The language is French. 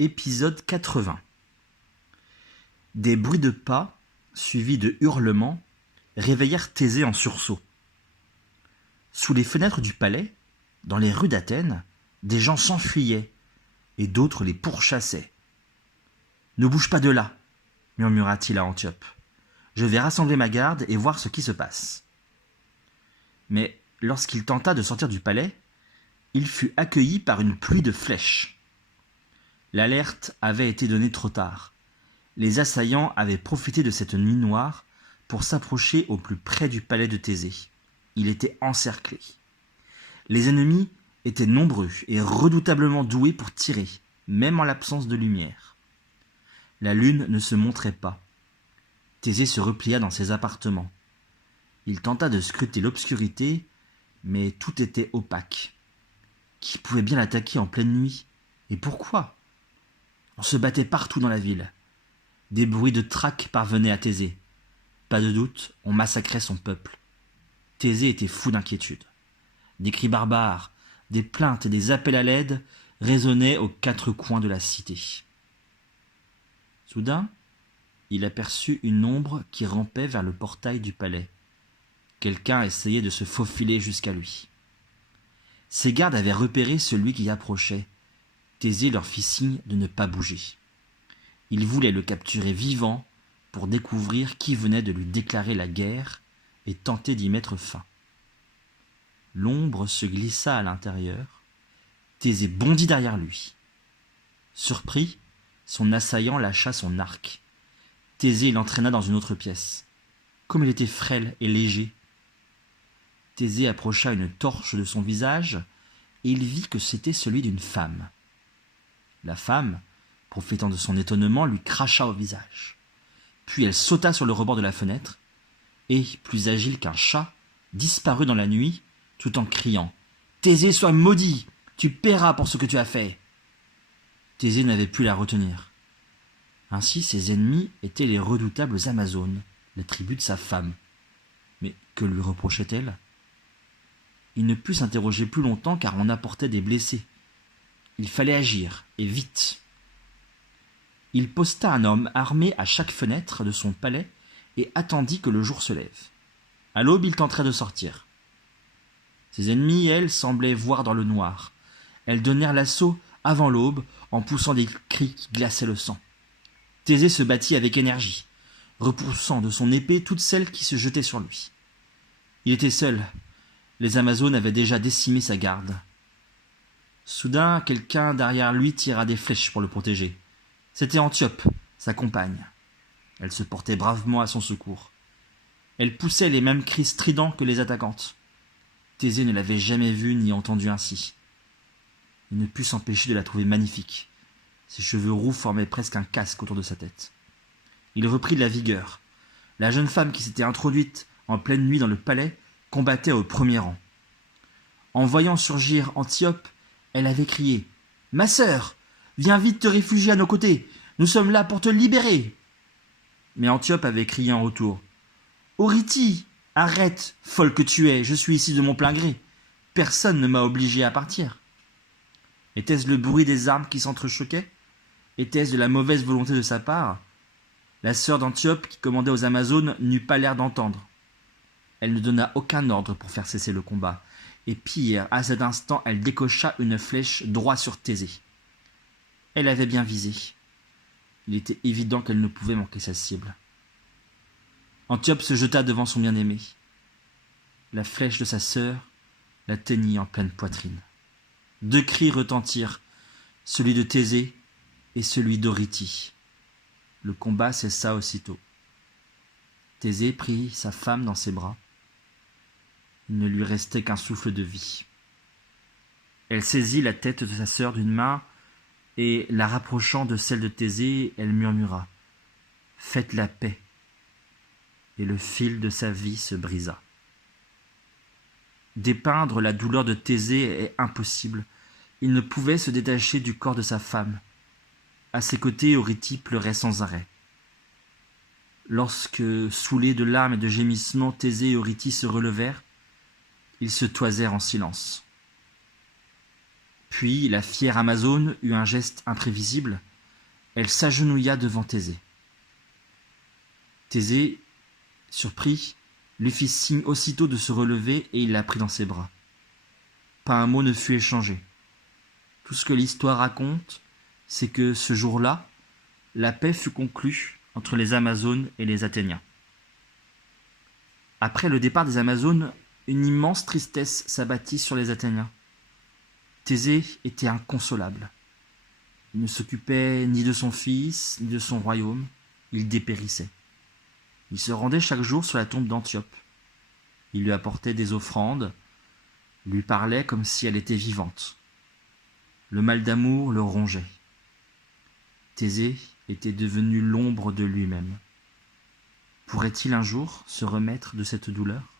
Épisode 80. Des bruits de pas, suivis de hurlements, réveillèrent Thésée en sursaut. Sous les fenêtres du palais, dans les rues d'Athènes, des gens s'enfuyaient, et d'autres les pourchassaient. « Ne bouge pas de là, » murmura-t-il à Antiope. « Je vais rassembler ma garde et voir ce qui se passe. » Mais lorsqu'il tenta de sortir du palais, il fut accueilli par une pluie de flèches. L'alerte avait été donnée trop tard. Les assaillants avaient profité de cette nuit noire pour s'approcher au plus près du palais de Thésée. Il était encerclé. Les ennemis étaient nombreux et redoutablement doués pour tirer, même en l'absence de lumière. La lune ne se montrait pas. Thésée se replia dans ses appartements. Il tenta de scruter l'obscurité, mais tout était opaque. Qui pouvait bien l'attaquer en pleine nuit? Et pourquoi? On se battait partout dans la ville. Des bruits de traque parvenaient à Thésée. Pas de doute, on massacrait son peuple. Thésée était fou d'inquiétude. Des cris barbares, des plaintes et des appels à l'aide résonnaient aux quatre coins de la cité. Soudain, il aperçut une ombre qui rampait vers le portail du palais. Quelqu'un essayait de se faufiler jusqu'à lui. Ses gardes avaient repéré celui qui approchait. Thésée leur fit signe de ne pas bouger. Il voulait le capturer vivant pour découvrir qui venait de lui déclarer la guerre et tenter d'y mettre fin. L'ombre se glissa à l'intérieur. Thésée bondit derrière lui. Surpris, son assaillant lâcha son arc. Thésée l'entraîna dans une autre pièce. Comme il était frêle et léger. Thésée approcha une torche de son visage et il vit que c'était celui d'une femme. La femme, profitant de son étonnement, lui cracha au visage. Puis elle sauta sur le rebord de la fenêtre et, plus agile qu'un chat, disparut dans la nuit tout en criant « Thésée, sois maudit! Tu paieras pour ce que tu as fait !» Thésée n'avait pu la retenir. Ainsi ses ennemis étaient les redoutables Amazones, la tribu de sa femme. Mais que lui reprochait-elle? Il ne put s'interroger plus longtemps car on apportait des blessés. Il fallait agir, et vite. Il posta un homme armé à chaque fenêtre de son palais et attendit que le jour se lève. À l'aube, il tenterait de sortir. Ses ennemis, elles, semblaient voir dans le noir. Elles donnèrent l'assaut avant l'aube en poussant des cris qui glaçaient le sang. Thésée se battit avec énergie, repoussant de son épée toutes celles qui se jetaient sur lui. Il était seul. Les Amazones avaient déjà décimé sa garde. Soudain, quelqu'un derrière lui tira des flèches pour le protéger. C'était Antiope, sa compagne. Elle se portait bravement à son secours. Elle poussait les mêmes cris stridents que les attaquantes. Thésée ne l'avait jamais vue ni entendue ainsi. Il ne put s'empêcher de la trouver magnifique. Ses cheveux roux formaient presque un casque autour de sa tête. Il reprit de la vigueur. La jeune femme qui s'était introduite en pleine nuit dans le palais combattait au premier rang. En voyant surgir Antiope, elle avait crié « Ma sœur, viens vite te réfugier à nos côtés, nous sommes là pour te libérer !» Mais Antiope avait crié en retour « Eurytie, arrête, folle que tu es, je suis ici de mon plein gré, personne ne m'a obligé à partir. » Était-ce le bruit des armes qui s'entrechoquaient? Était-ce de la mauvaise volonté de sa part? La sœur d'Antiope, qui commandait aux Amazones, n'eut pas l'air d'entendre. Elle ne donna aucun ordre pour faire cesser le combat. Et pire, à cet instant, elle décocha une flèche droit sur Thésée. Elle avait bien visé. Il était évident qu'elle ne pouvait manquer sa cible. Antiope se jeta devant son bien-aimé. La flèche de sa sœur l'atteignit en pleine poitrine. Deux cris retentirent, celui de Thésée et celui d'Eurytie. Le combat cessa aussitôt. Thésée prit sa femme dans ses bras. Il ne lui restait qu'un souffle de vie. Elle saisit la tête de sa sœur d'une main et, la rapprochant de celle de Thésée, elle murmura « Faites la paix !» Et le fil de sa vie se brisa. Dépeindre la douleur de Thésée est impossible. Il ne pouvait se détacher du corps de sa femme. À ses côtés, Eurytie pleurait sans arrêt. Lorsque, saoulés de larmes et de gémissements, Thésée et Eurytie se relevèrent, ils se toisèrent en silence. Puis la fière Amazone eut un geste imprévisible. Elle s'agenouilla devant Thésée. Thésée, surpris, lui fit signe aussitôt de se relever et il la prit dans ses bras. Pas un mot ne fut échangé. Tout ce que l'histoire raconte, c'est que ce jour-là, la paix fut conclue entre les Amazones et les Athéniens. Après le départ des Amazones, une immense tristesse s'abattit sur les Athéniens. Thésée était inconsolable. Il ne s'occupait ni de son fils, ni de son royaume. Il dépérissait. Il se rendait chaque jour sur la tombe d'Antiope. Il lui apportait des offrandes, lui parlait comme si elle était vivante. Le mal d'amour le rongeait. Thésée était devenu l'ombre de lui-même. Pourrait-il un jour se remettre de cette douleur ?